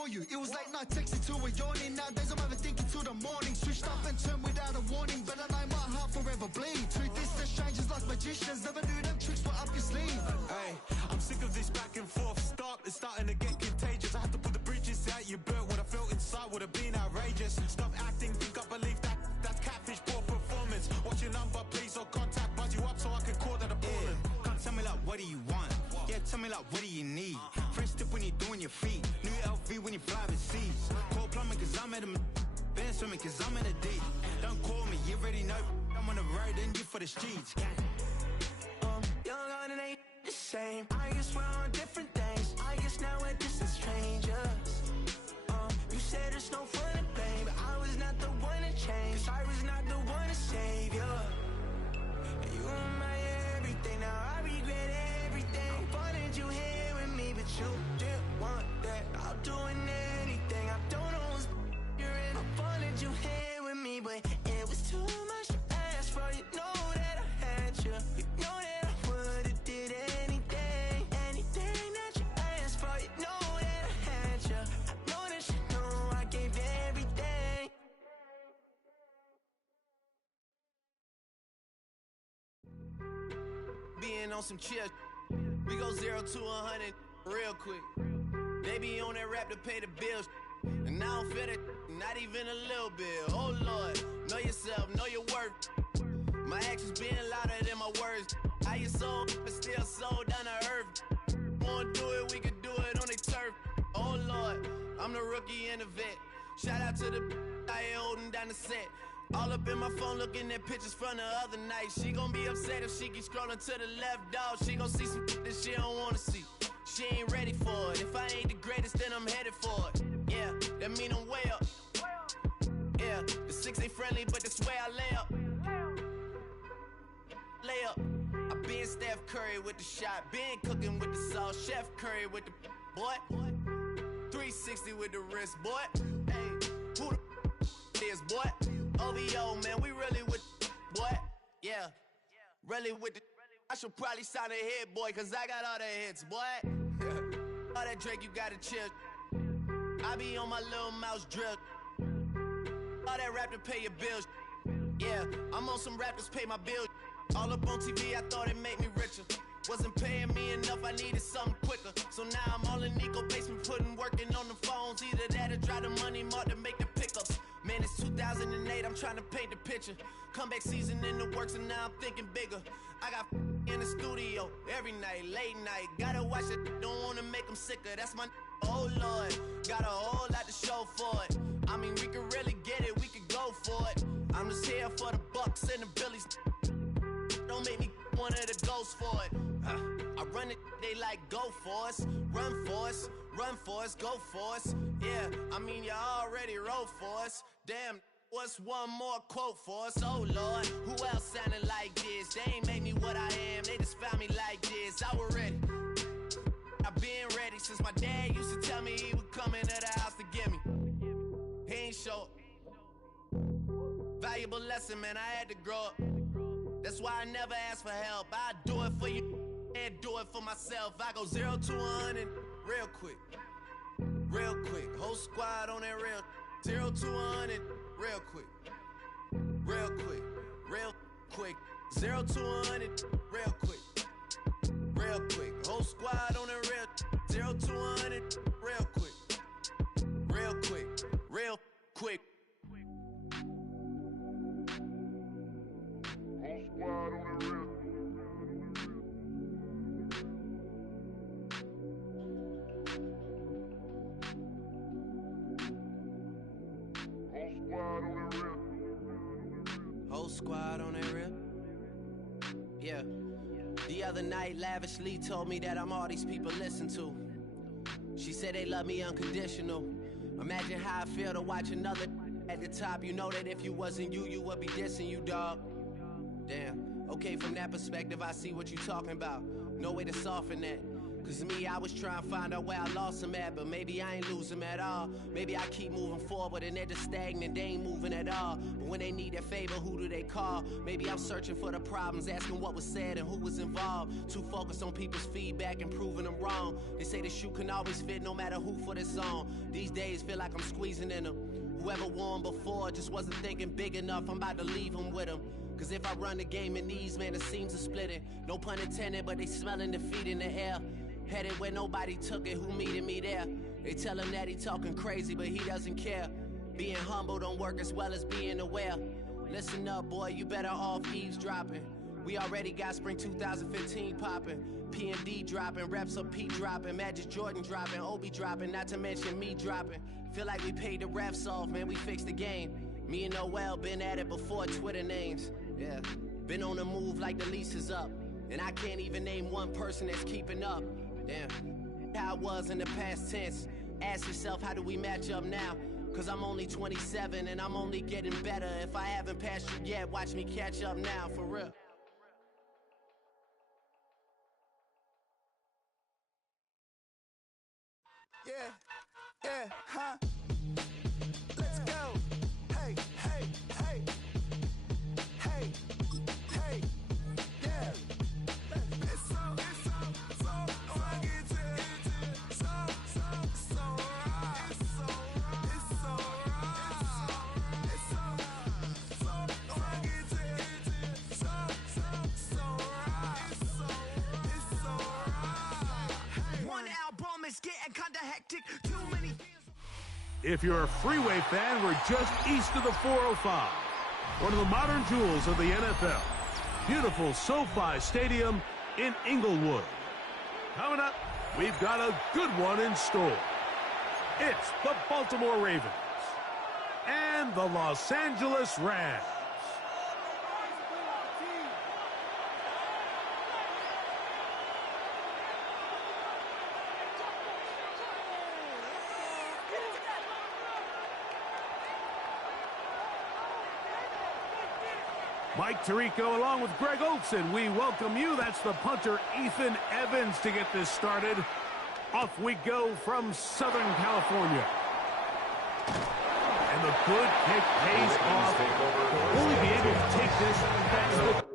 for you. It was late night texting till we're yawning. Nowadays I'm overthinking till the morning. Switched up and turned without a warning, but I know my heart forever bleeds. Truth is that strangers like magicians, never knew them tricks were up your sleeve. Hey, I'm sick of this back and forth. It's starting to get contagious. I had to put the bridges out you built. What I felt inside would have been outrageous. Stop acting, think I believe that's catfish, poor performance. What's your number, please, or contact, buzz you up so I can call that appalling. Come tell me like, what do you want? Yeah, tell me like, what do you need? Fresh tip when you're doing your feet. New LV when you fly overseas. Call plumbing cause I'm at a band swimming cause I'm in a D. Don't call me, you already know. I'm on the road and you for the streets. Young on and ain't the same. I guess we're on different things. I guess now we're distant strangers. You said it's no fun to blame, but I was not the one to change. 'Cause I was not the one to save you. You were my everything, now I regret everything. I wanted you here with me, but you didn't want that. I'm doing anything, I don't know what's you're in. I wanted you here with me, but it was too much to ask for. You know that I had you. You know that I would've did anything, anything that you asked for. You know that I had you. I know that you know I gave everything. Being on some chill, we go 0 to 100 real quick. They be on that rap to pay the bills, and I don't feel it, not even a little bit. Oh Lord, know yourself, know your worth. My actions being louder than my words. How you sold, but still sold down to earth. Wanna do it, we could do it on the turf. Oh Lord, I'm the rookie and the vet. Shout out to the I ain't holding down the set. All up in my phone looking at pictures from the other night. She gon' be upset if she keep scrolling to the left, dog. She gon' see some that she don't wanna see. She ain't ready for it. If I ain't the greatest, then I'm headed for it. Yeah, that mean I'm way up. Yeah, the 6 ain't friendly, but that's where I lay up. Lay up. I been Steph Curry with the shot, been cooking with the sauce, Chef Curry with the boy. 360 with the wrist, boy. Hey, who the is, boy? OVO, man, we really with boy. Yeah, really with the. I should probably sign a hit, boy, cause I got all the hits, boy. All that Drake, you gotta chill. I be on my little mouse drill. All that rap to pay your bills. Yeah, I'm on some rappers pay my bills. All up on TV, I thought it made me richer. Wasn't paying me enough, I needed something quicker. So now I'm all in Nico basement, working on the phones. Either that or drive the money mark to make the pickups. Man, it's 2008, I'm trying to paint the picture. Comeback season in the works and now I'm thinking bigger. I got in the studio every night, late night. Gotta watch it, don't wanna make them sicker. That's my oh Lord, got a whole lot to show for it. I mean, we could really get it, we could go for it. I'm just here for the Bucks and the Billies. Don't make me one of the ghosts for it. I run it, they like go for us. Run for us, run for us, go for us. Yeah, I mean you already wrote for us. Damn, what's one more quote for us? Oh Lord, who else sounded like this? They ain't made me what I am, they just found me like this. I was ready, I've been ready since my dad used to tell me he would come into the house to get me. He ain't show. Valuable lesson, man, I had to grow up. That's why I never ask for help. I do it for you and do it for myself. I go 0 to 100 real quick. Real quick. Whole squad on that real. 0 to 100 real quick. Real quick. Real quick. 0 to 100 real quick. Real quick. Whole squad on that real. 0 to 100 real quick. Real quick. Real quick. Squad on the real. Whole squad on that real. Yeah. The other night, lavishly told me that I'm all these people listen to. She said they love me unconditional. Imagine how I feel to watch another at the top. You know that if you wasn't you, you would be dissing you, dog. Damn, okay, from that perspective, I see what you talking about. No way to soften that. Cause me, I was trying to find out where I lost him at, but maybe I ain't lose him at all. Maybe I keep moving forward and they're just stagnant, they ain't moving at all. But when they need a favor, who do they call? Maybe I'm searching for the problems, asking what was said and who was involved. Too focused on people's feedback and proving them wrong. They say the shoe can always fit no matter who for this song. These days feel like I'm squeezing in them. Whoever won before just wasn't thinking big enough, I'm about to leave them with them. Cause if I run the game in these, man, the seams are splitting. No pun intended, but they smelling defeat in the air. Headed where nobody took it, who meeted me there? They tell him that he talking crazy, but he doesn't care. Being humble don't work as well as being aware. Listen up, boy, you better off eavesdropping. We already got spring 2015 popping. P&D dropping, reps up P dropping, Magic Jordan dropping, Obi dropping, not to mention me dropping. Feel like we paid the refs off, man, we fixed the game. Me and Noel been at it before Twitter names. Yeah, been on the move like the lease is up. And I can't even name one person that's keeping up. Damn, how it was in the past tense. Ask yourself, how do we match up now? Cause I'm only 27 and I'm only getting better. If I haven't passed you yet, watch me catch up now, for real. Yeah, huh? Let's go. Hey, hey, hey. Hey, hey, yeah. It's so fucking so right. It's so right. It's so fucking it's so right. One album is getting kinda hectic. Too many. If you're a freeway fan, we're just east of the 405. One of the modern jewels of the NFL. Beautiful SoFi Stadium in Inglewood. Coming up, we've got a good one in store. It's the Baltimore Ravens and the Los Angeles Rams. Mike Tirico along with Greg Olson. We welcome you. That's the punter, Ethan Evans, to get this started. Off we go from Southern California. And the good kick pays off. Will we be able to take this? That's the...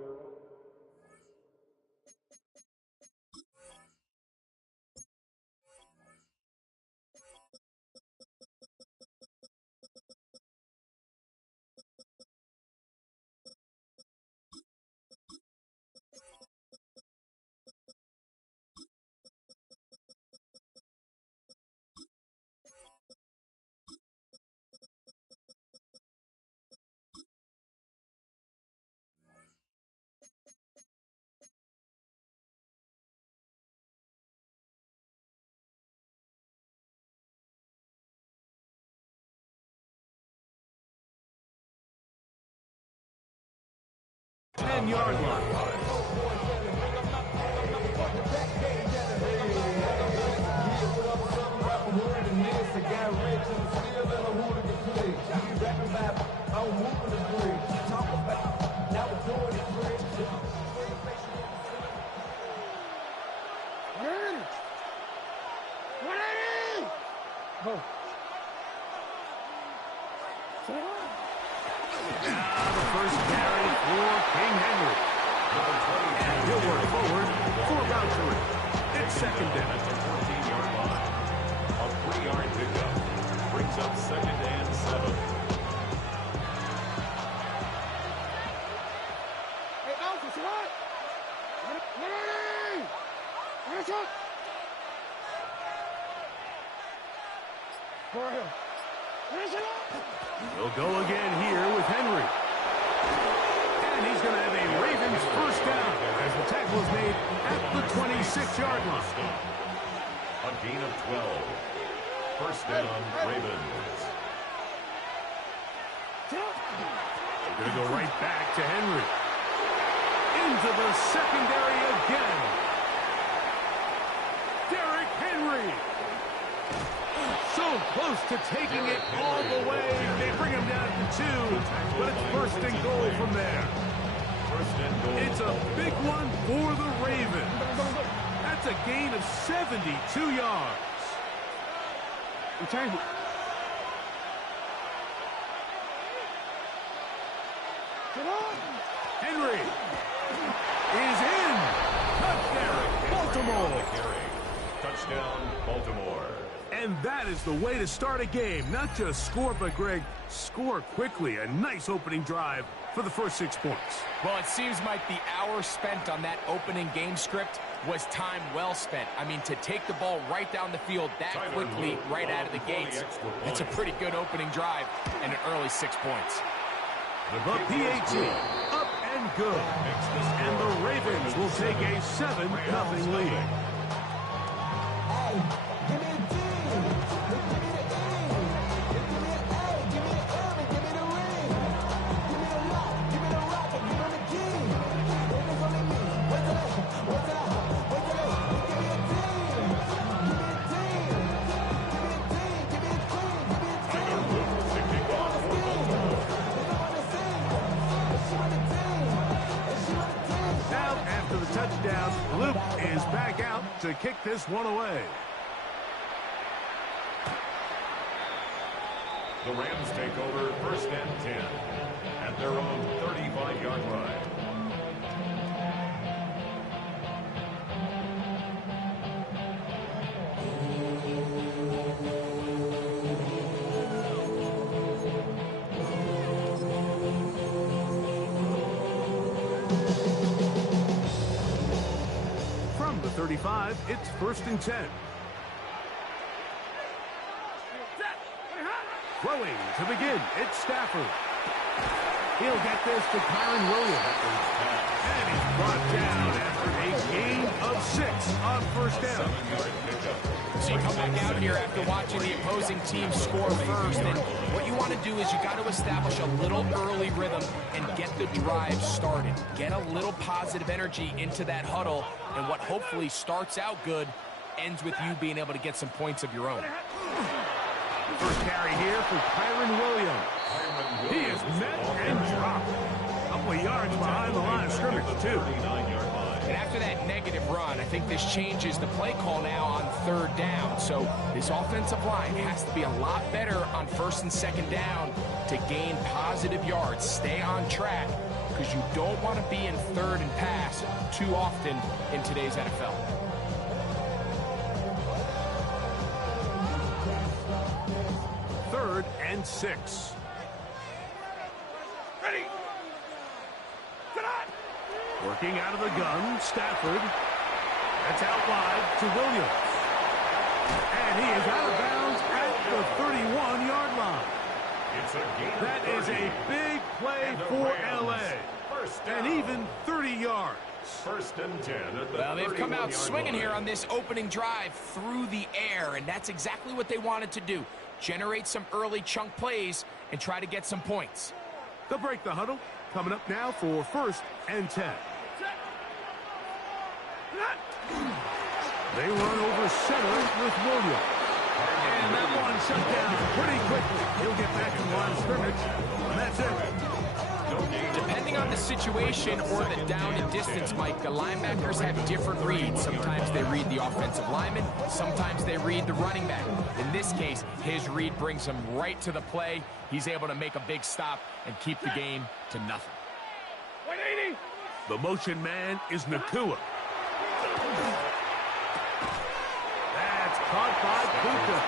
Ten-yard line. The first carry for King Henry. And he'll work forward for about 3. It's second down at the 14-yard line. A 3-yard pickup brings up 2nd and 7. Hey, Alpha, what? We'll go again here with Henry. And he's going to have a Ravens first down as the tackle is made at the 26-yard line. A gain of 12. First down, Ravens. They're going to go right back to Henry. Into the secondary again. Derrick Henry. So close to taking it all the way. They bring him down to 2, but it's first and goal from there. First and goal. It's a big one for the Ravens. At That's a gain of 72 yards. Return it. Henry is in. Touchdown, Baltimore. Touchdown, Baltimore. And that is the way to start a game. Not just score, but, Greg, score quickly. A nice opening drive for the first 6 points. Well, it seems like the hour spent on that opening game script was time well spent. I mean, to take the ball right down the field that quickly, right out of the gates, it's a pretty good opening drive and an early 6 points. The PAT up and good. And the Ravens will take a 7-0 lead. Give me a D. Give me the E. Give me an A. Give me an M. And give me the ring. Give me the lock. Give me the rock. And give me the key. It is only me. What's that? What's that? What's that? Give me a team. Give me a team. Give me a team. Give me a queen. Give me a team. Give me a scheme. There's no one to sing. And she want a team. And she want a team. Now, after the touchdown, Luke is back out to kick this one away. The Rams take over 1st and 10 at their own 35-yard line. From the 35, it's 1st and 10. Throwing to begin, it's Stafford. He'll get this to Kyron Williams. And he's brought down after a gain of 6 on 1st down. So you come back out here after watching the opposing team score first, and what you want to do is you got to establish a little early rhythm and get the drive started. Get a little positive energy into that huddle, and what hopefully starts out good ends with you being able to get some points of your own. First carry here for Kyron Williams. He is met and dropped. A couple of yards behind the line of scrimmage, too. And after that negative run, I think this changes the play call now on 3rd down. So this offensive line has to be a lot better on 1st and 2nd down to gain positive yards. Stay on track, because you don't want to be in 3rd and pass too often in today's NFL. Third and 6. Ready. Working out of the gun, Stafford. That's out wide to Williams. And he is out of bounds at the 31-yard line. That is a big play for L.A. And even 30 yards. 1st and 10 at the Well, they've come out swinging here on this opening drive through the air, and that's exactly what they wanted to do. Generate some early chunk plays and try to get some points. They'll break the huddle. Coming up now for 1st and 10. They run over center with Williams. And that one shut down pretty quickly. He'll get back to the line of scrimmage. And that's it. Depending on the situation or the down and distance, Mike, the linebackers have different reads. Sometimes they read the offensive lineman. Sometimes they read the running back. In this case, his read brings him right to the play. He's able to make a big stop and keep the game to nothing. 180. The motion man is Nakua. That's caught by Puka.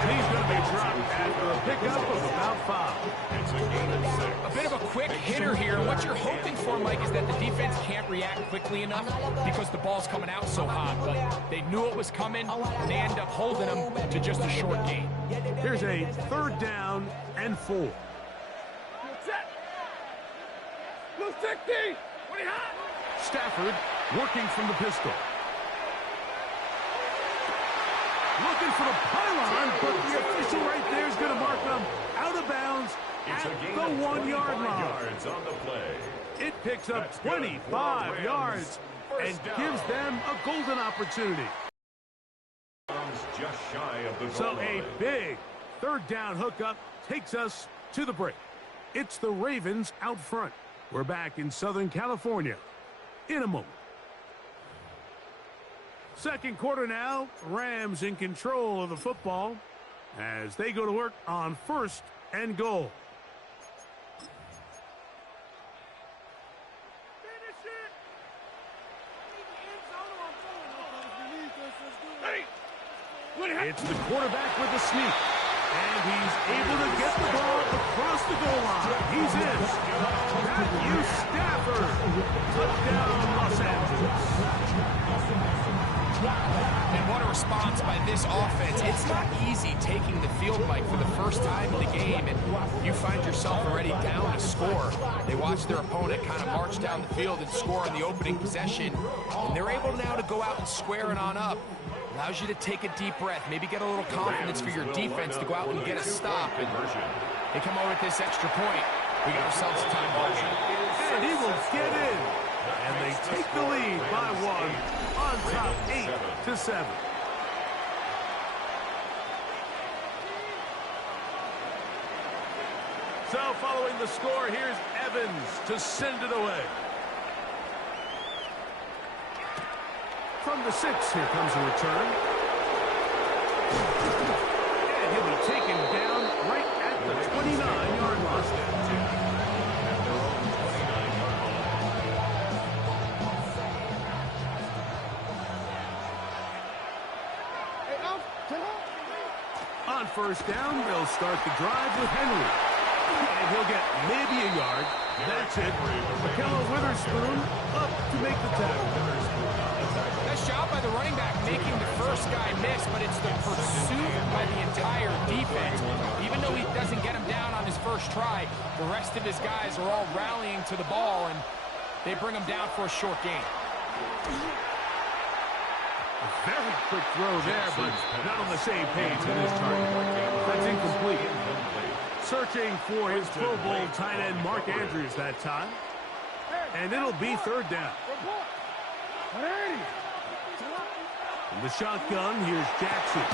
And he's going to be dropped after a pickup of about 5. It's a gain of 6. A bit of a quick hitter here. What you're hoping for, Mike, is that the defense can't react quickly enough because the ball's coming out so hot. But they knew it was coming, and they end up holding them to just a short gain. Here's a 3rd down and 4. Stafford working from the pistol. Looking for the pylon, but the official right there is going to mark them out of bounds at the 1-yard line. Yards on the play. It picks up 25 yards and gives them a golden opportunity. Just shy of the So goal a line. big 3rd down hookup takes us to the break. It's the Ravens out front. We're back in Southern California in a moment. Second quarter now, Rams in control of the football as they go to work on 1st and goal. It's the quarterback with the sneak. And he's able to get the ball across the goal line. He's in. Matthew Stafford. Touchdown, Los Angeles. And what a response by this offense. It's not easy taking the field, Mike, for the first time in the game, and you find yourself already down to score. They watch their opponent kind of march down the field and score on the opening possession, and they're able now to go out and square it on up. Allows you to take a deep breath, maybe get a little confidence for your defense to go out and get a stop. And they come over with this extra point. We got ourselves a time ball game. And he will get in. And they take the lead by 1 on top 8-7. So following the score, here's Evans to send it away. From the 6, here comes a return. And he'll be taken down right at the 29-yard line. On 1st down, they'll start the drive with Henry. And he'll get maybe a yard. That's it. McKellar Witherspoon up to make the tackle. Nice job by the running back making the first guy miss, but it's the pursuit by the entire defense. Even though he doesn't get him down on his first try, the rest of his guys are all rallying to the ball, and they bring him down for a short gain. A very quick throw there, but not on the same page as his target. That's incomplete. Searching for his Pro Bowl tight end Mark Andrews that time. And it'll be 3rd down. In the shotgun, here's Jackson.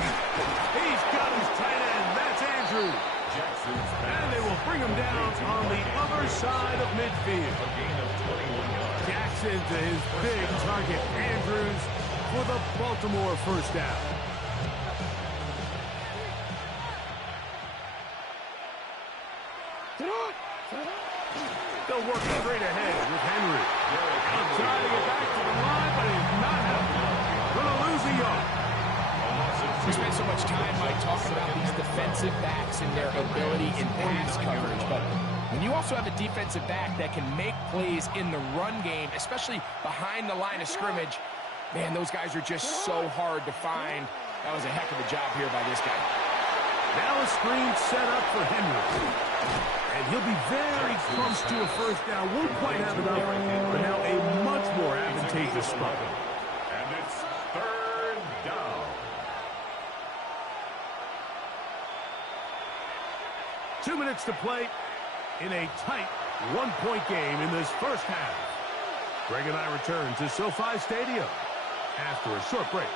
He's got his tight end. That's Andrews. And they will bring him down on the other side of midfield. Jackson to his big target, Andrews, for the Baltimore 1st down. They'll work straight ahead with Henry. He'll try to get back to the line, but he's not happening. Gonna lose a yard. We spend so much time, Mike, talking about these defensive backs and their ability in pass coverage, but when you also have a defensive back that can make plays in the run game, especially behind the line of scrimmage, man, those guys are just so hard to find. That was a heck of a job here by this guy. Now a screen set up for Henry. And he'll be very close to a 1st down. Won't quite have enough, but now a much more advantageous spot. And it's 3rd down. 2 minutes to play in a tight 1-point game in this 1st half. Greg and I return to SoFi Stadium after a short break.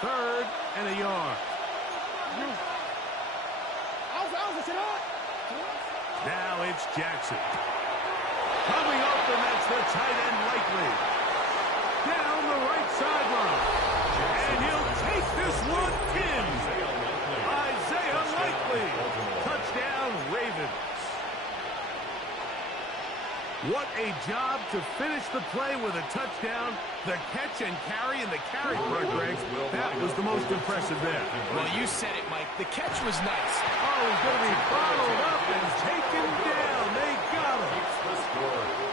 3rd and a yard. Now it's Jackson. Coming open, that's the tight end Likely. Down the right sideline. And he'll take this one in. Isaiah Likely. Touchdown, Ravens. What a job to finish the play with a touchdown. The catch and carry and the carry part, Greg, that was the most impressive there. Well, you said it, Mike. The catch was nice. Oh, he's going to be followed up and taken down. They got him.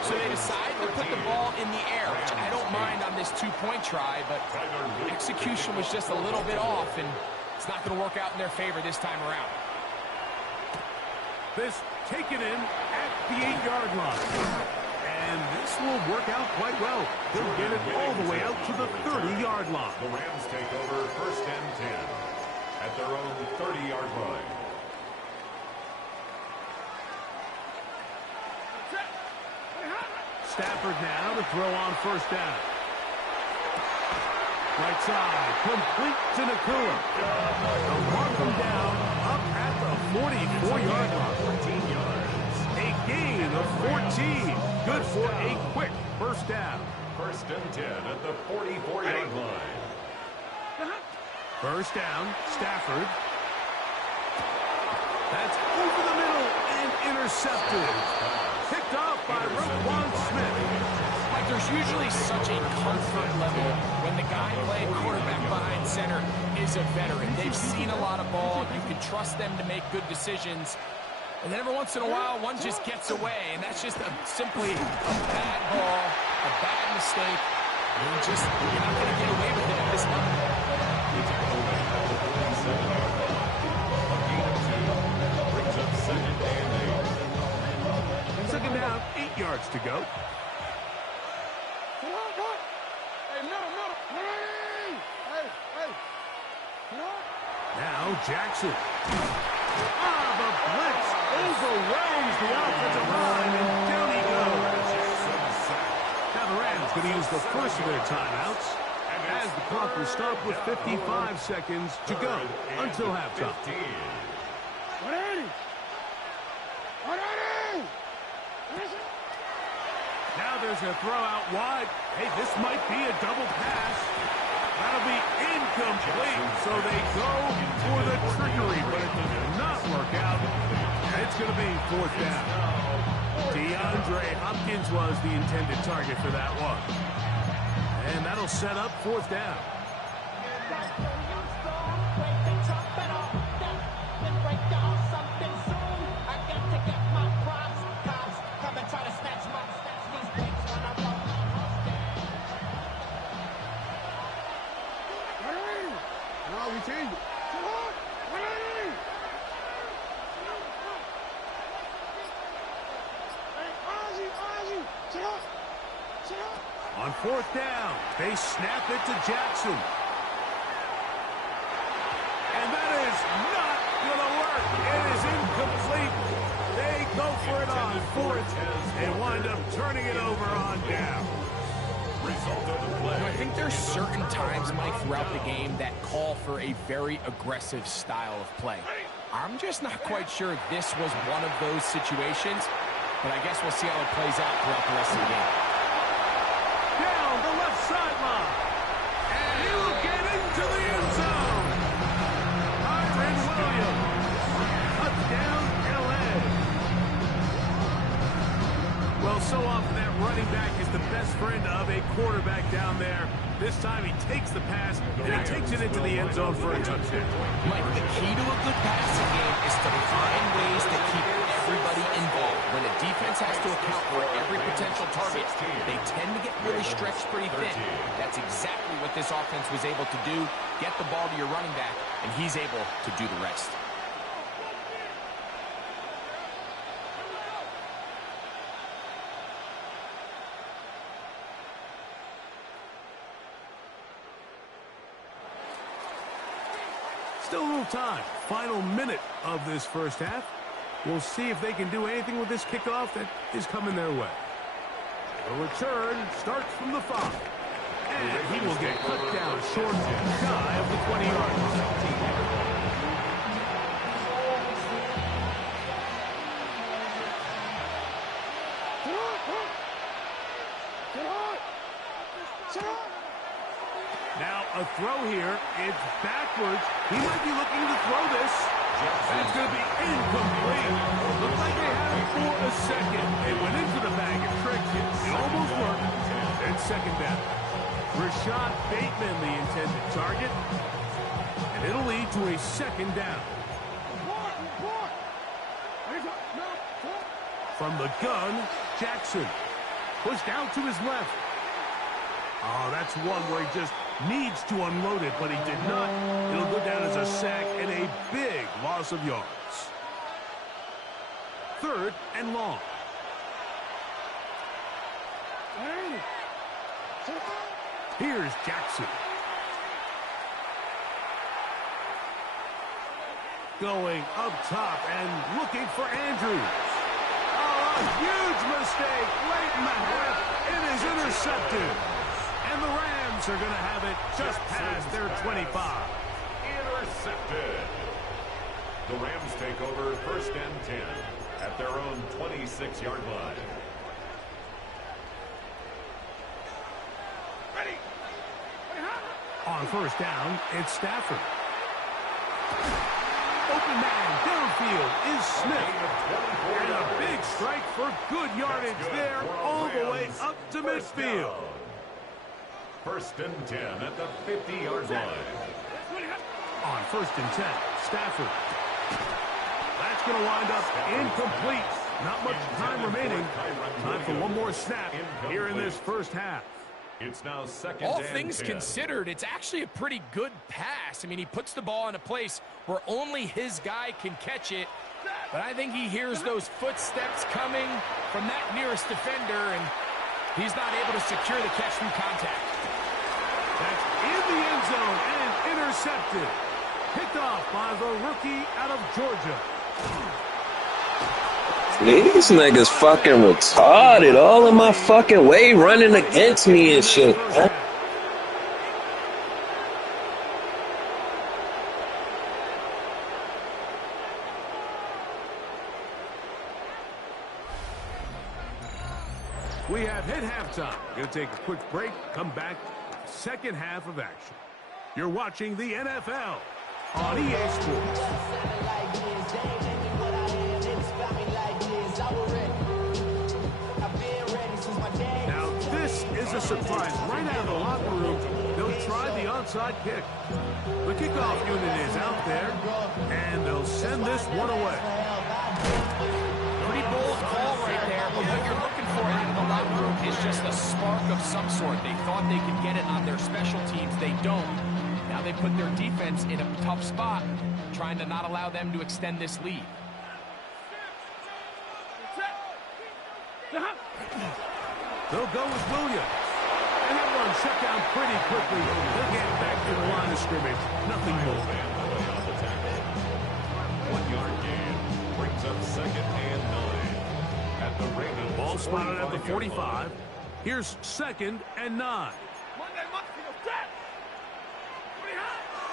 So they decide to put the ball in the air, which I don't mind on this 2-point try, but execution was just a little bit off, and it's not going to work out in their favor this time around. This taken in at the 8-yard line. And this will work out quite well. They'll get it all the way out to the 30-yard line. The Rams take over 1st and 10 at their own 30-yard line. Stafford now to throw on 1st down. Right side, complete to Nakua. They'll mark him down up at the 44-yard line. 14 yards. A gain of 14. Good for a quick 1st down. First and 10 at the 44-yard line. First down, Stafford. That's over the middle and intercepted. Picked off by Roquan Smith. Like, there's usually such a comfort level when the guy playing quarterback behind center is a veteran. They've seen a lot of ball. You can trust them to make good decisions. And then every once in a while, one just gets away, and that's just simply a bad ball, a bad mistake. And you're not going to get away with it at this level. Brings up second and 8. Second down, 8 yards to go. Now Jackson. The blitz overwhelms the offensive line, and down he goes. Now the Rams going to use the first of their timeouts as the clock will stop with 55 seconds to go until halftime. Now there's a throw out wide. Hey, this might be a double pass. That'll be incomplete. So they go for the trickery, but it does not work out. And it's going to be fourth down. DeAndre Hopkins was the intended target for that one. And that'll set up fourth down. On fourth down, they snap it to Jackson. And that is not going to work. It is incomplete. They go for it on fourth and wind up turning it over on down. Result of the play. I think there's certain times, Mike, throughout the game that call for a very aggressive style of play. I'm just not quite sure this was one of those situations, but I guess we'll see how it plays out throughout the rest of the game. Down the left sideline. And he will get into the end zone. Kyren Williams. Touchdown, L.A. Well, so often that running back is the best friend of a quarterback down there. This time he takes the pass, and he takes it into the end zone for a touchdown. Mike, the key to a good passing game is to find ways to keep everybody involved. When a defense has to account for every potential target, they tend to get really stretched pretty thin. That's exactly what this offense was able to do. Get the ball to your running back, and he's able to do the rest. Still a little time. Final minute of this first half. We'll see if they can do anything with this kickoff that is coming their way. The return starts from the 5. And he will get cut down short, shy of the 20-yard line. Now a throw here. It's backwards. He might be looking to throw this. That's going to be incomplete. Looks like they had it for a second. They went into the bag and tricked it. It almost worked. And second down. Rashad Bateman, the intended target. And it'll lead to a second down. From the gun, Jackson. Pushed out to his left. Oh, that's one where he just needs to unload it, but he did not. It'll go down as a sack and a big loss of yards. Third and long. Here's Jackson. Going up top and looking for Andrews. Oh, a huge mistake late in the half. It is intercepted. And the Rams are going to have it just past their 25. Intercepted. The Rams take over first and 10 at their own 26-yard line. On first down, it's Stafford. Open man downfield is Smith. And a big strike for good yardage there all the way up to midfield. First and 10 at the 50-yard line. On first and 10, Stafford. That's going to wind up incomplete. Not much time remaining. Time for one more snap here in this first half. It's now second All and things 10. considered, it's actually a pretty good pass. I mean, he puts the ball in a place where only his guy can catch it. But I think he hears those footsteps coming from that nearest defender, and he's not able to secure the catch through contact. That's in the end zone and intercepted. Picked off by the rookie out of Georgia. These niggas fucking retarded. All in my fucking way running against me and shit. Huh? We have hit halftime. Going to take a quick break. Come back. Second half of action. You're watching the NFL on EA Sports. Now this is a surprise. Right out of the locker room, they'll try the onside kick. The kickoff unit is out there, and they'll send this one away. Pretty bold call right there, but what you're looking for out of the locker room is just a spark of some sort. They thought they could get it on their special teams. They don't. Now they put their defense in a tough spot, trying to not allow them to extend this lead. They'll go with Williams. And that one shut down pretty quickly. They'll get back to the line of scrimmage. Nothing more. 1 yard gain brings up second and 9 at the Ravens. Ball spotted at the 45. Here's second and 9.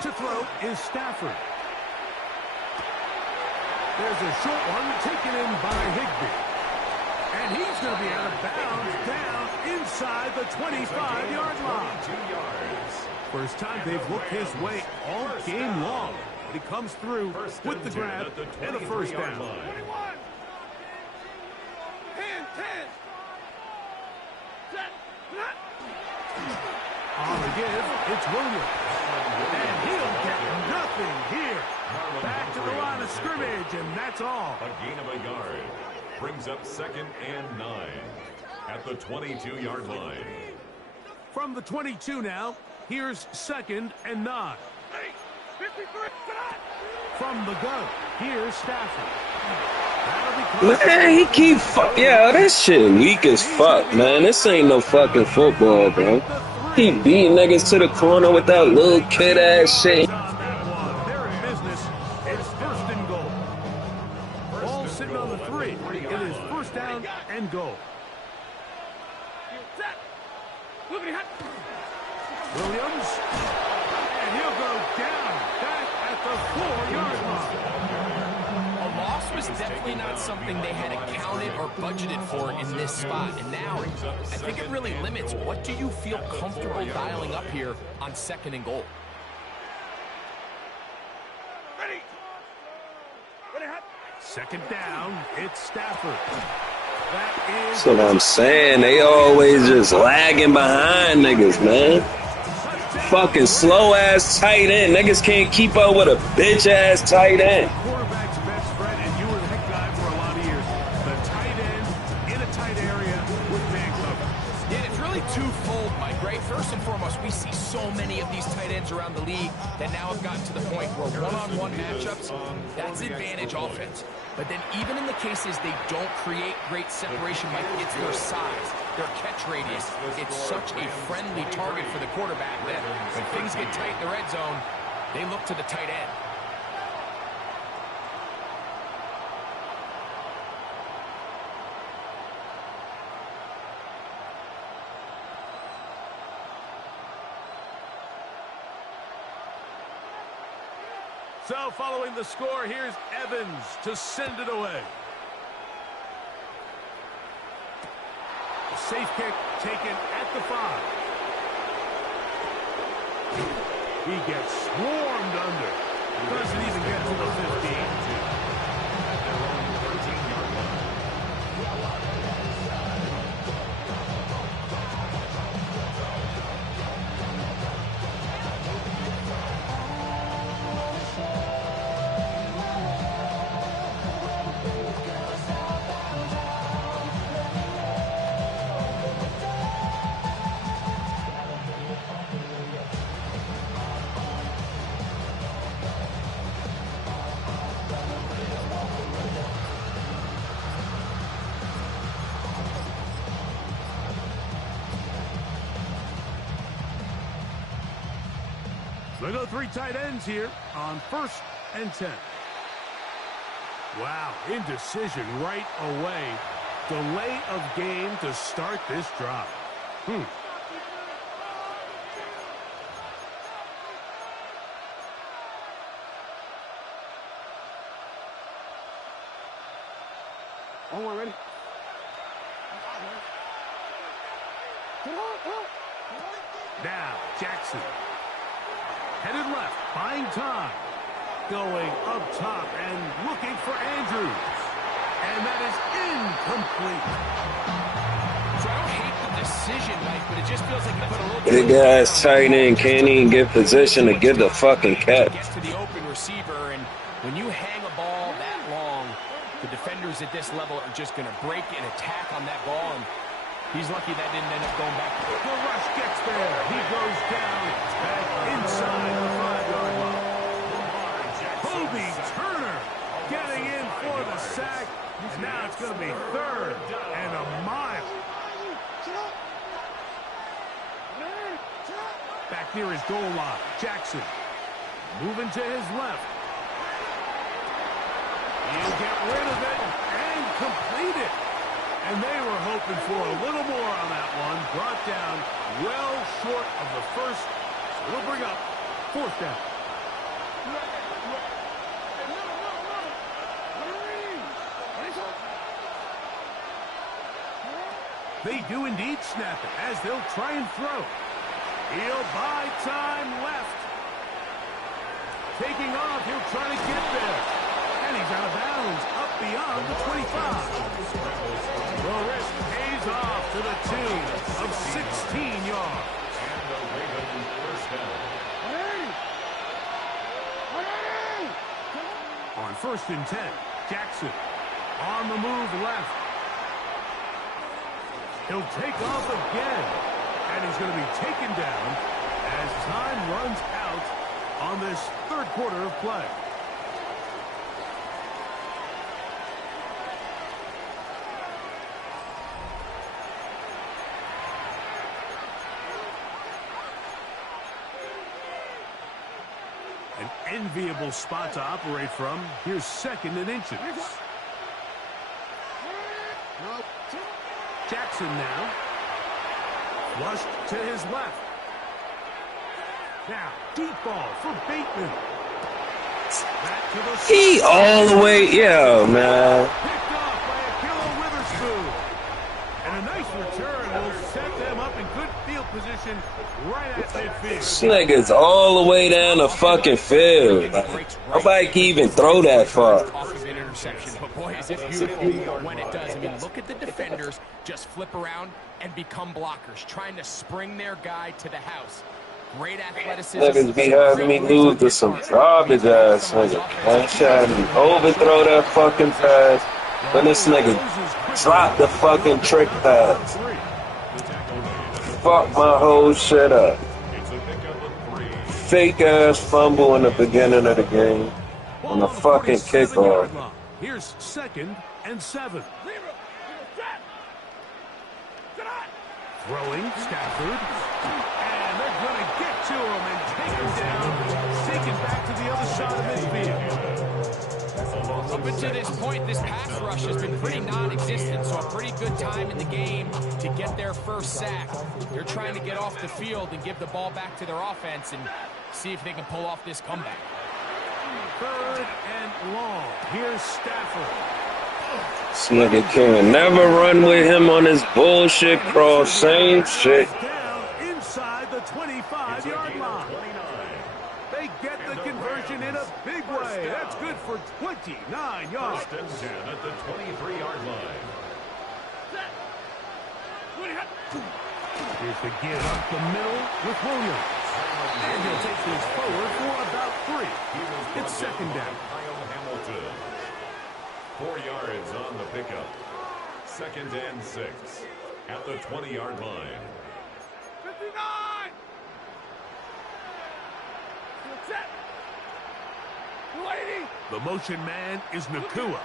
To throw is Stafford. There's a short one taken in by Higbee. And he's going to be out of bounds down inside the 25-yard line. 2 yards. First time they've looked his way all game long. He comes through with the grab and a first down. On the give, it's Williams. And he'll get nothing here. Back to the line of scrimmage, and that's all. A gain of a yard brings up second and 9 at the 22-yard line. From the 22 now, here's second and 9. From the gun, here's Stafford. Man, he keep yeah, this shit weak as fuck, man. This ain't no fucking football, bro. He beating niggas to the corner with that little kid ass shit. They're in business. It's first and goal. Ball sitting on the 3. It is first down and goal. Williams, and he'll go down back at the 4-yard line. A loss was definitely not something they had accounted or budgeted for in this spot. And now, I think it really limits what do you feel comfortable dialing up here on second and goal. Second down, it's Stafford. That is That's what I'm saying. They always just lagging behind niggas, man. Fucking slow-ass tight end. Niggas can't keep up with a bitch-ass tight end. Quarterback's best friend, and you were the head guy for a lot of years. The tight end in a tight area with man coverage. Yeah, it's really twofold, Mike, right? First and foremost, we see so many of these tight ends around the league that now have gotten to the point where one-on-one matchups, that's advantage offense. But then even in the cases they don't create great separation, Mike, it's their size, their catch radius. It's such a friendly target for the quarterback that when things get tight in the red zone, they look to the tight end. So following the score, here's Evans to send it away. A safe kick taken at the 5. He gets swarmed under. Doesn't even get to the 15. At their own 13-yard line. They go 3 tight ends here on 1st and 10. Wow, indecision right away. Delay of game to start this drive. Oh, we're ready. Now, Jackson. Headed left, buying time. Going up top and looking for Andrews. And that is incomplete. So I don't hate the decision, Mike, but it just feels like you put a little Big ass tight end can't even get position to get the fucking catch. Gets to the open receiver, and when you hang a ball that long, the defenders at this level are just going to break and attack on that ball, and he's lucky that didn't end up going back. The rush gets there. He goes down back inside the 5-yard line. Kobe Turner getting in for the sack. And now it's going to be 3rd and a mile. Back near his goal line. Jackson moving to his left. He'll get rid of it and complete it. And they were hoping for a little more on that one. Brought down well short of the first. So we'll bring up 4th down. They do indeed snap it as they'll try and throw. He'll buy time left. Taking off, he'll try to get there. And he's out of bounds, up beyond the 25. The risk pays off to the tune of 16 yards. And the Ravens first down. On 1st and 10, Jackson on the move left. He'll take off again, and he's going to be taken down as time runs out on this 3rd quarter of play. An enviable spot to operate from. Here's 2nd and inches. Jackson now. Flushed to his left. Now, deep ball for Bateman. Back to the He all the way, yeah, man. picked off by Akilo Witherspoon. And a nice return will set them up in good field position right at midfield. This nigga's all the way down the fucking field. Nobody can even throw that far. Off of an interception, but boy, is it beautiful when it does. I mean, look at the defenders just flip around and become blockers, trying to spring their guy to the house. Great athleticism. Niggas be having me lose to some garbage ass nigga. Man, trying to overthrow that fucking pass. When this nigga drop the fucking trick pass. Fuck my whole shit up. Fake ass fumble in the beginning of the game. On the fucking kickoff. Here's 2nd and 7. Throwing Stafford. And they're going to get to him and take him down. Taken back to the other side of midfield. Up until this point, this pass rush has been pretty non-existent, so a pretty good time in the game to get their first sack. They're trying to get off the field and give the ball back to their offense and see if they can pull off this comeback. 3rd and long. Here's Stafford. This nigga can never run with him on his bullshit cross. Same shit. Down inside the 25-yard line. They get the conversion in a big way. That's good for 29 yards. First and 10 at the 23-yard line. Here's the give up the middle with Williams. And he'll take this forward for about 3. It's second down. Kyle Hamilton. 4 yards on the pickup. Second and 6 at the 20-yard line. 59! Set! 280! The motion man is Nakua.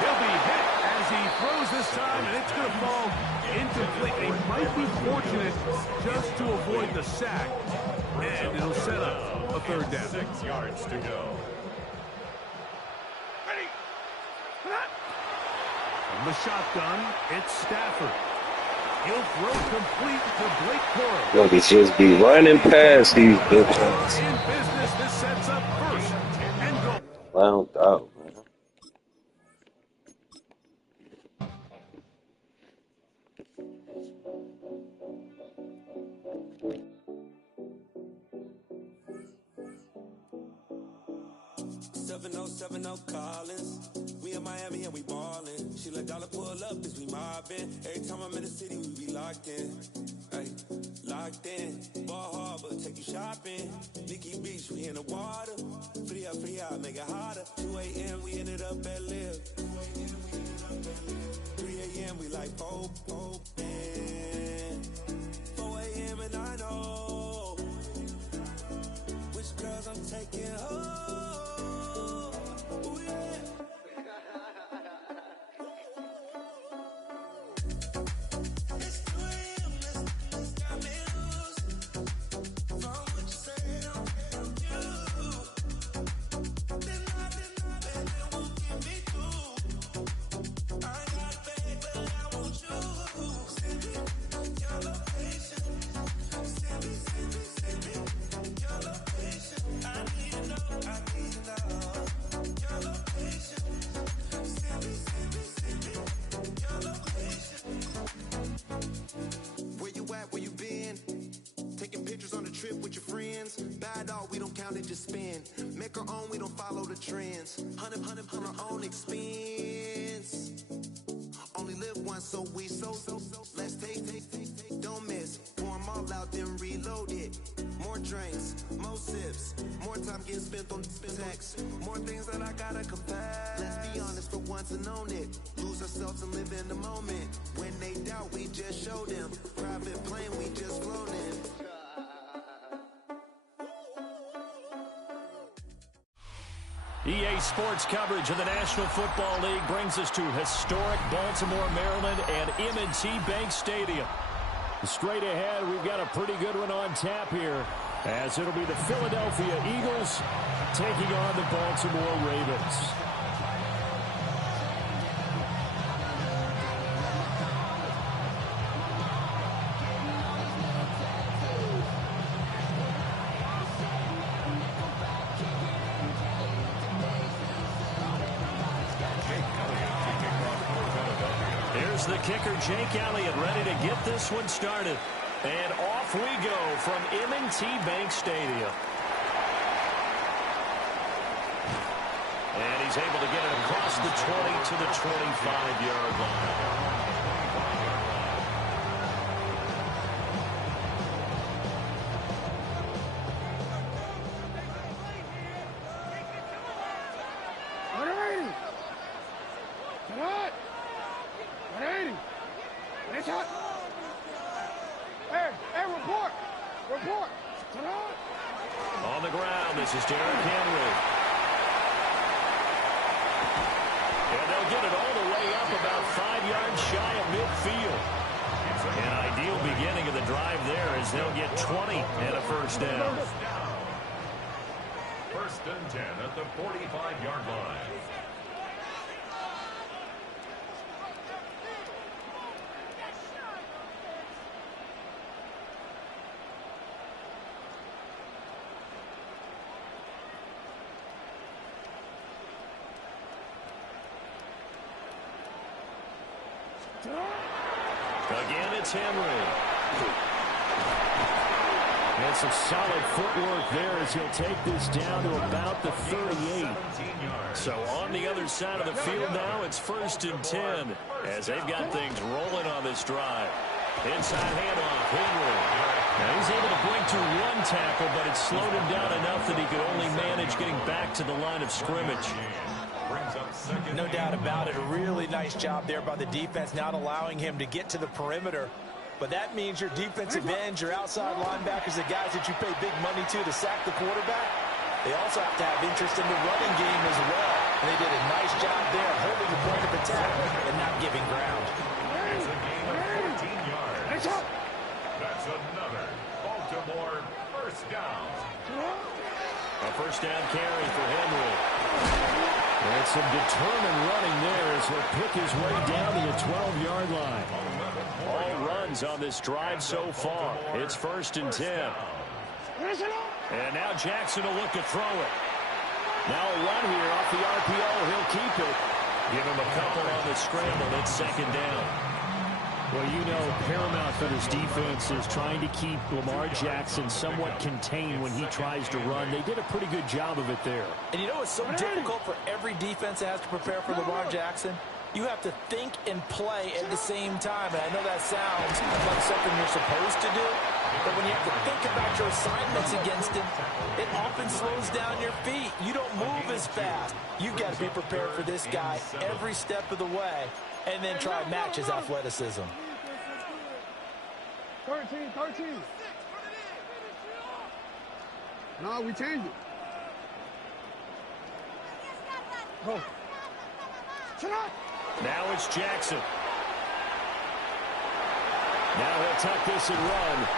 He'll be hit as he throws this time, and it's going to fall incomplete. He might be fortunate just to avoid the sack, and it'll set up a third down. 6 yards to go. Ready! From the shotgun, it's Stafford. He'll throw complete to Blake Corum. Niggas just be running past these bitches. In business, this sets up first and goal. Wound out, man. Collins. We in Miami and we ballin'. She let dollar pull up as we mobbin'. Every time I'm in the city, we be locked in. Ay, locked in. Ball Harbor, take you shopping. Nikki Beach, we in the water. Free up, make it harder. 2 a.m. we ended up at Live. 3 a.m. we like Pope. 4 a.m. and I know which girls I'm taking home. Ooh, yeah. Just spin. Make our own, we don't follow the trends. 100 on our own expense. Only live once, so we so. Let's take. Don't miss. Pour 'em all out, then reload it. More drinks, more sips. More time getting spent on text. More things that I gotta confess. Let's be honest for once and own it. Lose ourselves and live in the moment. When they doubt, we just show them. Private plane, we just flown in. EA Sports coverage of the National Football League brings us to historic Baltimore, Maryland, and M&T Bank Stadium. Straight ahead, we've got a pretty good one on tap here, as it'll be the Philadelphia Eagles taking on the Baltimore Ravens. The kicker, Jake Elliott, ready to get this one started. And off we go from M&T Bank Stadium. And he's able to get it across the 20 to the 25-yard line. On the ground, this is Derrick Henry. And they'll get it all the way up about 5 yards shy of midfield. An ideal beginning of the drive there as they'll get 20 and a first down. First and 10 at the 45-yard line. Again, it's Henry. And some solid footwork there as he'll take this down to about the 38. So on the other side of the field now, it's 1st and 10 as they've got things rolling on this drive. Inside handoff, Henry. Now he's able to bring to one tackle, but it slowed him down enough that he could only manage getting back to the line of scrimmage. No doubt about it. A really nice job there by the defense, not allowing him to get to the perimeter. But that means your defensive ends, your outside linebackers, the guys that you pay big money to sack the quarterback, they also have to have interest in the running game as well. And they did a nice job there holding the point of attack and not giving ground. It's a gain of 14 yards. That's another Baltimore first down. A first down carry for Henry. And some determined running there as he'll pick his way down to the 12-yard line. All runs on this drive so far. It's 1st and 10. And now Jackson will look to throw it. Now a run here off the RPO. He'll keep it. Give him a couple on the scramble. It's 2nd down. Well, you know, paramount for this defense is trying to keep Lamar Jackson somewhat contained when he tries to run. They did a pretty good job of it there. And you know what's so difficult for every defense that has to prepare for Lamar Jackson? You have to think and play at the same time. And I know that sounds like something you're supposed to do, but when you have to think about your assignments against him, it often slows down your feet. You don't move as fast. You've got to be prepared for this guy every step of the way and then try and match his athleticism. 13. No, we changed it. Go. Now it's Jackson. Now he'll tuck this and run.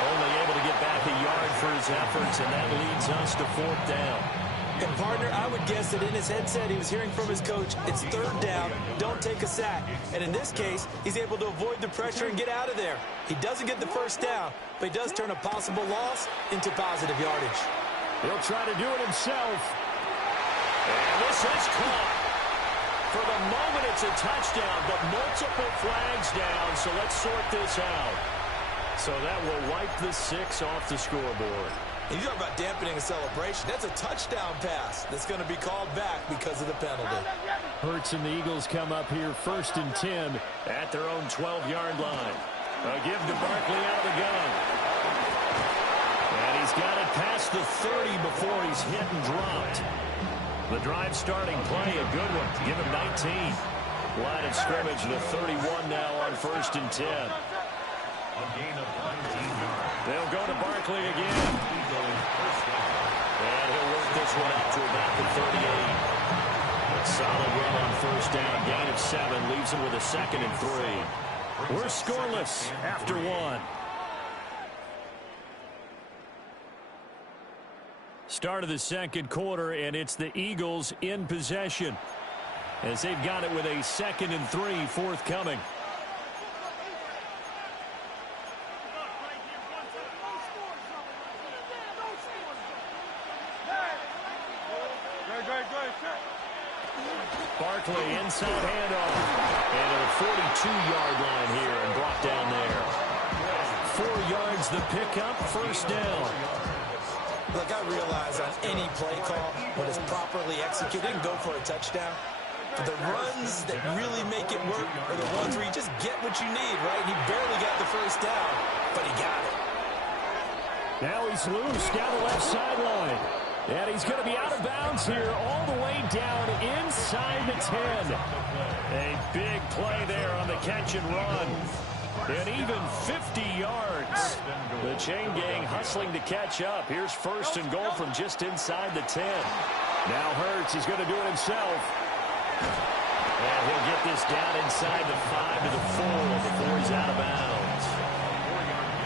Only able to get back a yard for his efforts, and that leads us to 4th down. And, partner, I would guess that in his headset he was hearing from his coach, it's 3rd down, don't take a sack. And in this case, he's able to avoid the pressure and get out of there. He doesn't get the first down, but he does turn a possible loss into positive yardage. He'll try to do it himself. And this is caught. For the moment, it's a touchdown, but multiple flags down, so let's sort this out. So that will wipe the 6 off the scoreboard. And you talk about dampening a celebration. That's a touchdown pass that's going to be called back because of the penalty. Hurts and the Eagles come up here 1st and 10 at their own 12-yard line. A give to Barkley out of the gun. And he's got it past the 30 before he's hit and dropped. The drive starting play, a good one. Give him 19. Line of scrimmage to 31 now on 1st and 10. A gain of 19 yards. They'll go to Barkley again. And he'll work this one out to about the 38. Solid run on 1st down. Gain of 7 leaves him with a 2nd and 3. We're scoreless after 1. Start of the 2nd quarter, and it's the Eagles in possession as they've got it with a 2nd and 3 forthcoming. Barkley inside handoff. And at the 42-yard line here and brought down there. 4 yards the pickup, 1st down. Look, I realize on any play call, when it's properly executed, go for a touchdown. But the runs that really make it work are the ones where you just get what you need, right? He barely got the 1st down, but he got it. Now he's loose down the left sideline. And he's going to be out of bounds here all the way down inside the 10. A big play there on the catch and run. And even 50 yards. The chain gang hustling to catch up. Here's 1st and goal from just inside the 10. Now Hurts, he's going to do it himself. And he'll get this down inside the 5 to the 4 before he's out of bounds.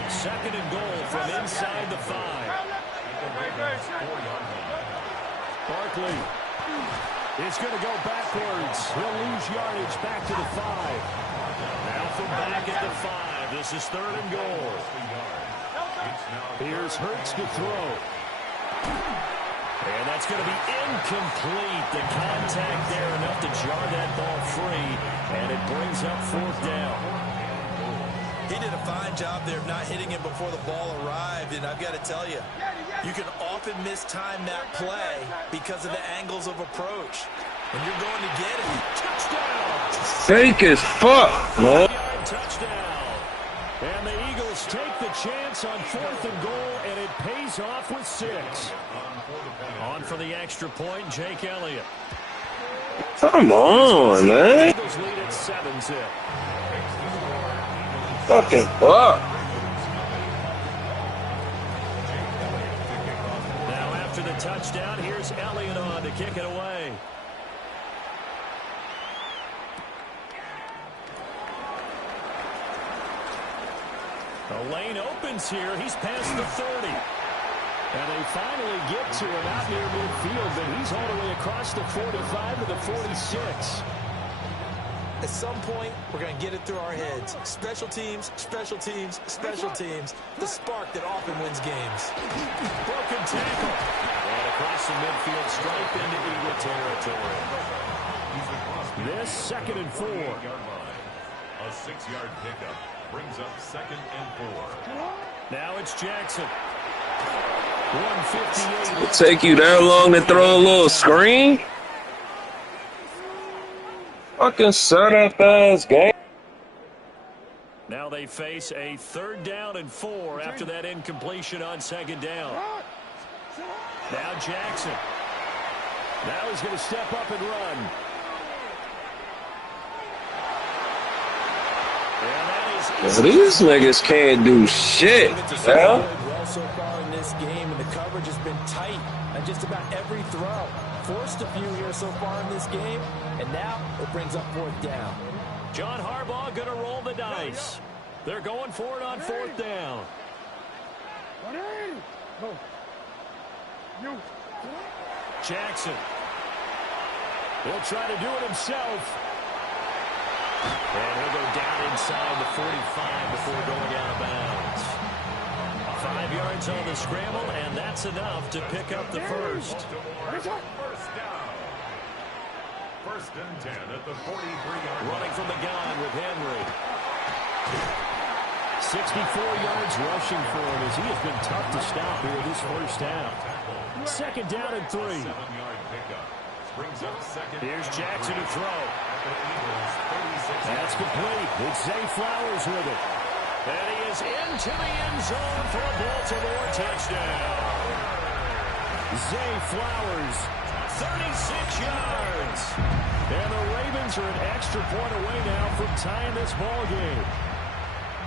2nd and goal from inside the 5. Barkley is going to go backwards. He'll lose yardage back to the 5. Now from back at the 5. This is 3rd and goal. Here's Hurts to throw. And that's going to be incomplete. The contact there enough to jar that ball free. And it brings up 4th down. He did a fine job there of not hitting him before the ball arrived, and I've got to tell you, you can often mistime that play because of the angles of approach. And you're going to get it. Touchdown! Fake as fuck, man. Touchdown. And the Eagles take the chance on 4th and goal, and it pays off with 6. On for the extra point, Jake Elliott. Come on, man. Eagles lead at 7-zip. Fucking fuck. Now after the touchdown, here's Elliott on to kick it away. The lane opens here. He's past the 30. And they finally get to him out near midfield, but he's all the way across the 45 to the 46. At some point, we're going to get it through our heads. Special teams, special teams, special teams. The spark that often wins games. Broken tackle. And across the midfield stripe into Eagle territory. This 2nd and 4. A 6-yard pickup brings up 2nd and 4. Now it's Jackson. 158. It'll take you that long to throw a little screen? Fucking setup ass game. Now they face a 3rd down and 4 after that incompletion on 2nd down. Now Jackson. Now he's going to step up and run. Well, these niggas can't do shit, yeah? Well so far in this game, and the coverage has been tight on just about every throw. Forced a few here so far in this game, and now it brings up 4th down. John Harbaugh going to roll the dice. They're going for it on 4th down. Jackson. He'll try to do it himself. And he'll go down inside the 45 before going out of bounds. 5 yards on the scramble, and that's enough to pick up the first. First down. 1st and 10 at the 43-yard line. Running from the gun with Henry. 64 yards rushing for him as he has been tough to stop here this first half. 2nd down and 3. 7-yard pickup brings up 2nd. Here's Jackson to throw. That's complete. It's Zay Flowers with it. And he is into the end zone for a Baltimore touchdown. Zay Flowers, 36 yards. And the Ravens are an extra point away now from tying this ball game.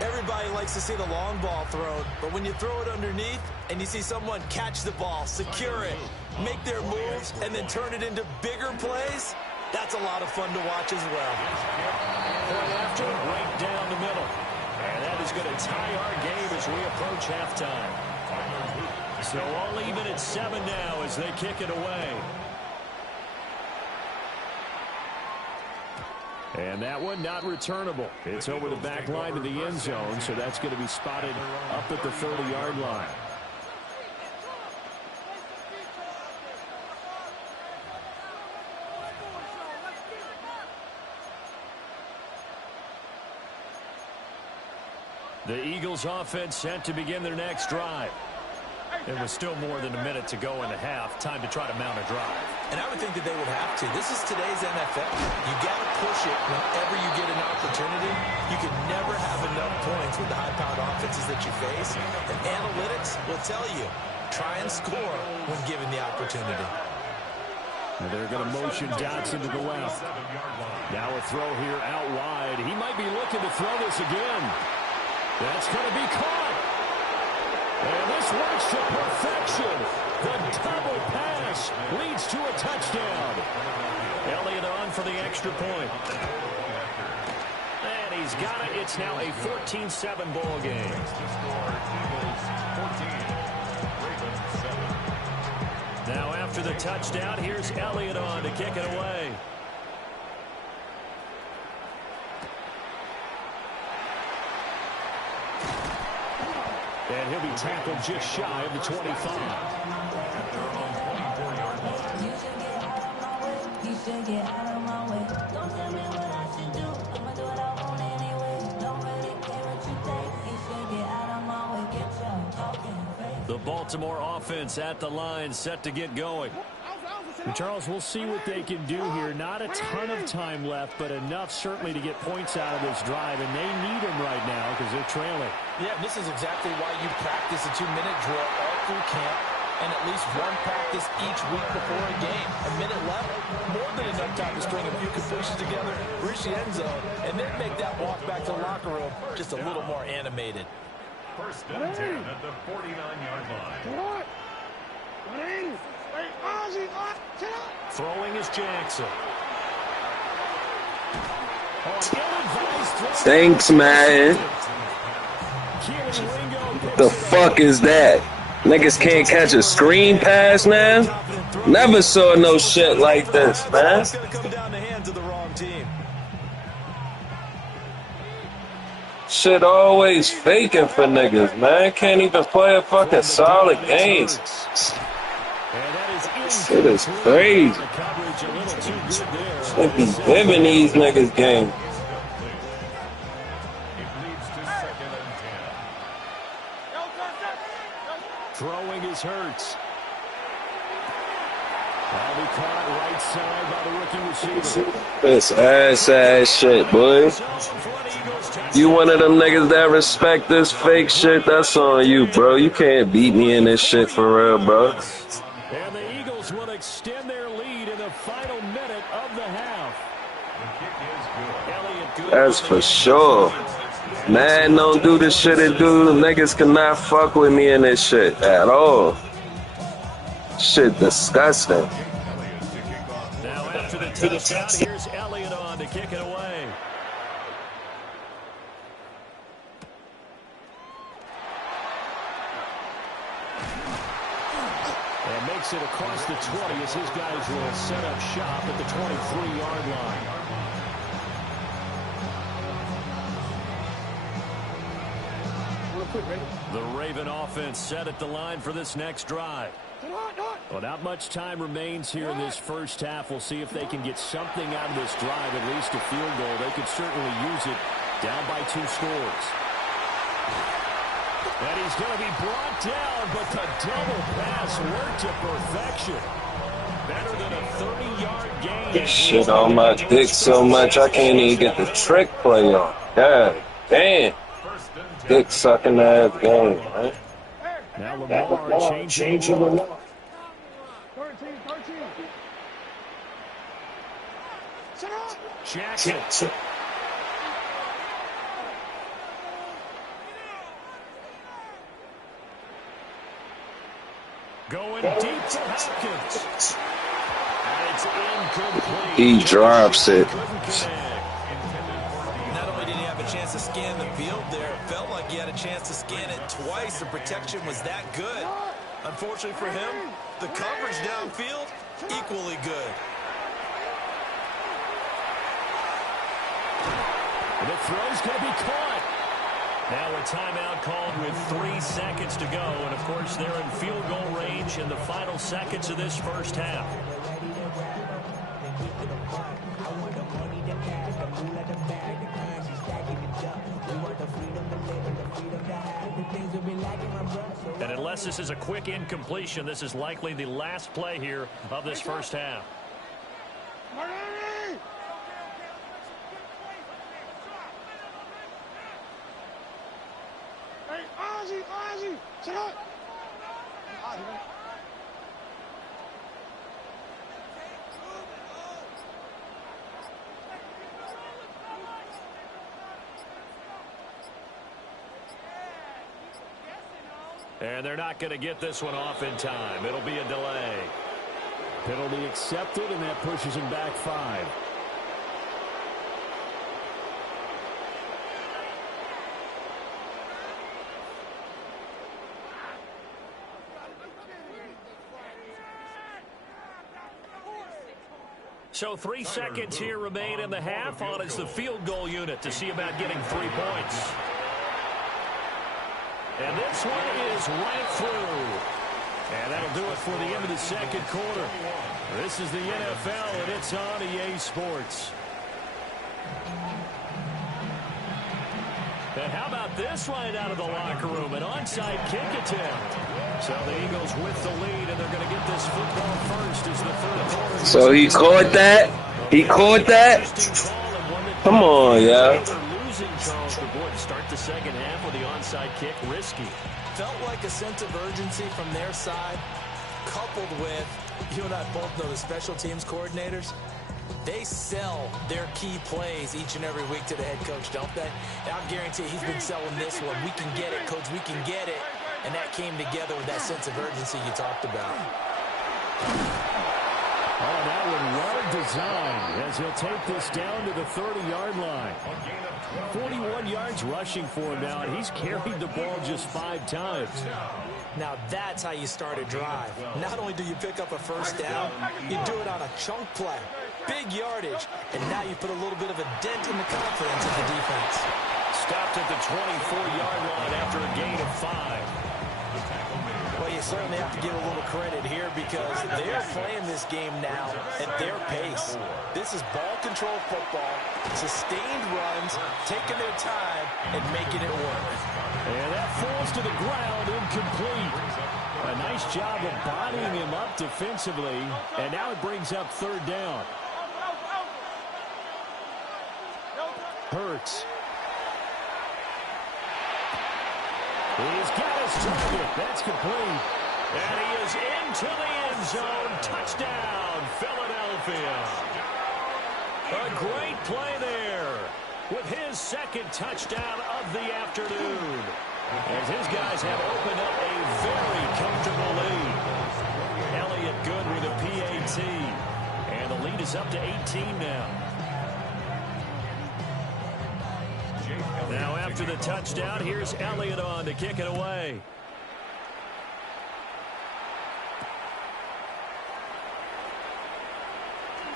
Everybody likes to see the long ball thrown, but when you throw it underneath and you see someone catch the ball, secure it, make their moves, and then turn it into bigger plays, that's a lot of fun to watch as well. Point after, right down the middle. And that is going to tie our game as we approach halftime. So all even at 7 now as they kick it away. And that one not returnable. It's over the back line to the end zone, so that's going to be spotted up at the 30-yard line. The Eagles offense set to begin their next drive. It was still more than a minute to go in the half. Time to try to mount a drive. And I would think that they would have to. This is today's NFL. You got to push it whenever you get an opportunity. You can never have enough points with the high-powered offenses that you face. And analytics will tell you, try and score when given the opportunity. And they're going to motion Dotson to the left. Now a throw here out wide. He might be looking to throw this again. That's going to be caught. And this works to perfection. The double pass leads to a touchdown. Elliott on for the extra point. And he's got it. It's now a 14-7 ball game. Now after the touchdown, here's Elliott on to kick it away. And he'll be tackled just shy of the 25. The Baltimore offense at the line, set to get going. And Charles, we'll see what they can do here. Not a ton of time left, but enough certainly to get points out of this drive, and they need them right now because they're trailing. Yeah, this is exactly why you practice a 2-minute drill all through camp and at least one practice each week before a game. A minute left, more than enough time to string a few completions together, reach the end zone, and then make that walk back to the locker room just a little more animated. First and 10 at the 49-yard line. Throwing is Jackson. Thanks, man. The fuck is that? Niggas can't catch a screen pass now? Never saw no shit like this, man. Shit always faking for niggas, man. Can't even play a fucking solid game. Shit is crazy. They be giving these niggas games. Throwing is Hurts. That'll be caught right side by the rookie receiver. This ass shit, boy. You one of them niggas that respect this fake shit, that's on you, bro. You can't beat me in this shit for real, bro. And the Eagles will extend their lead in the final minute of the half. That's for sure. Man, don't do the shit it do. Niggas cannot fuck with me in this shit at all. Shit disgusting. Now after the touchdown, here's Elliott on to kick it away. And makes it across the 20 as his guys will set up shop at the 23-yard line. The Raven offense set at the line for this next drive. Well, not much time remains here in this first half. We'll see if they can get something out of this drive, at least a field goal. They could certainly use it down by 2 scores. And he's going to be brought down, but the double pass worked to perfection. Better than a 30-yard gain. This shit on my dick so much I can't even get the trick play on. God damn. Dick sucking ass game, man. Now Lamar changing the line. 13. Jackson. Going deep to Hopkins. And it's incomplete. He drops it. Not only did he have a chance to scan the field there, it felt like he had a chance to scan it twice. The protection was that good. Unfortunately for him, the coverage downfield, equally good. And the throw's going to be caught. Now a timeout called with 3 seconds to go. And, of course, they're in field goal range in the final seconds of this first half. And unless this is a quick incompletion, this is likely the last play here of this first half. And they're not going to get this one off in time. It'll be a delay. Penalty accepted, and that pushes him back 5. So 3 seconds here remain in the half. On is the field goal unit to see about getting 3 points. And this one is right through. And that'll do it for the end of the second quarter. This is the NFL, and it's on EA Sports. And how about this right out of the locker room? An onside kick attempt. So the Eagles with the lead, and they're going to get this football first as the third quarter. So he caught that? He caught that? Come on, yeah. Losing Charles DeBoer to start the second half with the onside kick, risky. Felt like a sense of urgency from their side, coupled with, you and I both know the special teams coordinators, they sell their key plays each and every week to the head coach, don't they? And I'll guarantee he's been selling this one. We can get it, coach, we can get it. And that came together with that sense of urgency you talked about. Oh, that one well designed as he'll take this down to the 30-yard line. 41 yards rushing for him now, and he's carried the ball just 5 times. Now that's how you start a drive. Not only do you pick up a first down, you do it on a chunk play. Big yardage, and now you put a little bit of a dent in the confidence of the defense. Stopped at the 24-yard line after a gain of 5. Well, you certainly have to give a little credit here because they're playing this game now at their pace. This is ball control football, sustained runs, taking their time, and making it work. And that falls to the ground, incomplete. A nice job of bodying him up defensively, and now it brings up third down. Hurts. He's got his target. That's complete. And he is into the end zone. Touchdown, Philadelphia. A great play there with his second touchdown of the afternoon. As his guys have opened up a very comfortable lead. Elliott good with a PAT. And the lead is up to 18 now. Now after the touchdown, here's Elliott on to kick it away.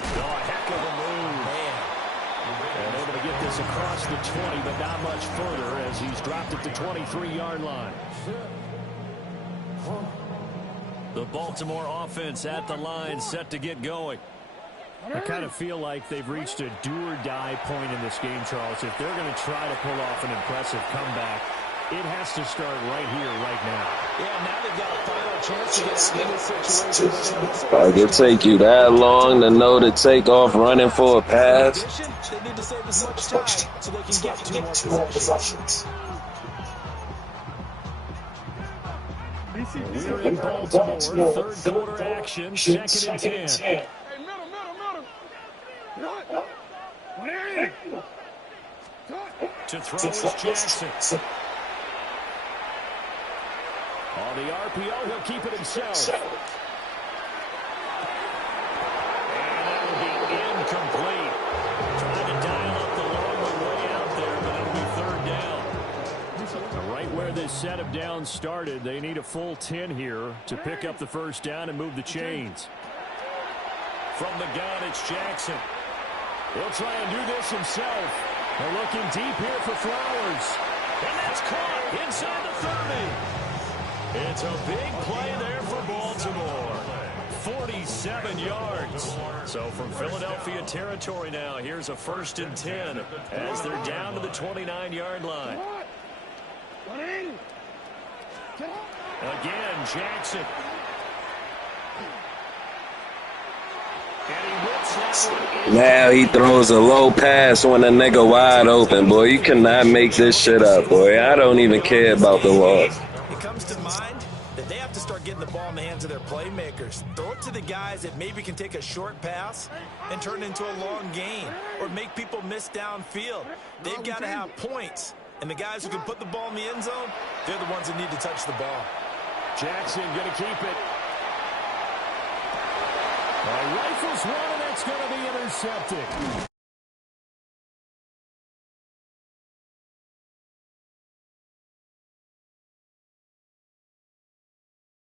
Oh, heck of a move. And able to get this across the 20, but not much further as he's dropped at the 23-yard line. The Baltimore offense at the line, set to get going. I kind of feel like they've reached a do-or-die point in this game, Charles. If they're going to try to pull off an impressive comeback, it has to start right here, right now. Yeah, now they've got a final chance to get out of this situation. Like it take you that long to know to take off running for a pass? They need to save as much time so they can get 2 more possessions. We're in Baltimore, third quarter action, second and 10. To throw is Jackson. On the RPO, he'll keep it himself. And that will be incomplete. Trying to dial up the long way out there, but it'll be third down. Right where this set of downs started, they need a full 10 here to pick up the first down and move the chains. From the gun, it's Jackson. He'll try and do this himself. They're looking deep here for Flowers. And that's caught inside the 30. It's a big play there for Baltimore. 47 yards. So from Philadelphia territory now, here's a 1st and 10 as they're down to the 29-yard line. Again, Jackson. Now he throws a low pass when a nigga wide open, boy. You cannot make this shit up, boy. I don't even care about the loss. It comes to mind that they have to start getting the ball in the hands of their playmakers. Throw it to the guys that maybe can take a short pass and turn it into a long gain or make people miss downfield. They've got to have points. And the guys who can put the ball in the end zone, they're the ones that need to touch the ball. Jackson going to keep it. Rifles one, and that's going to be intercepted.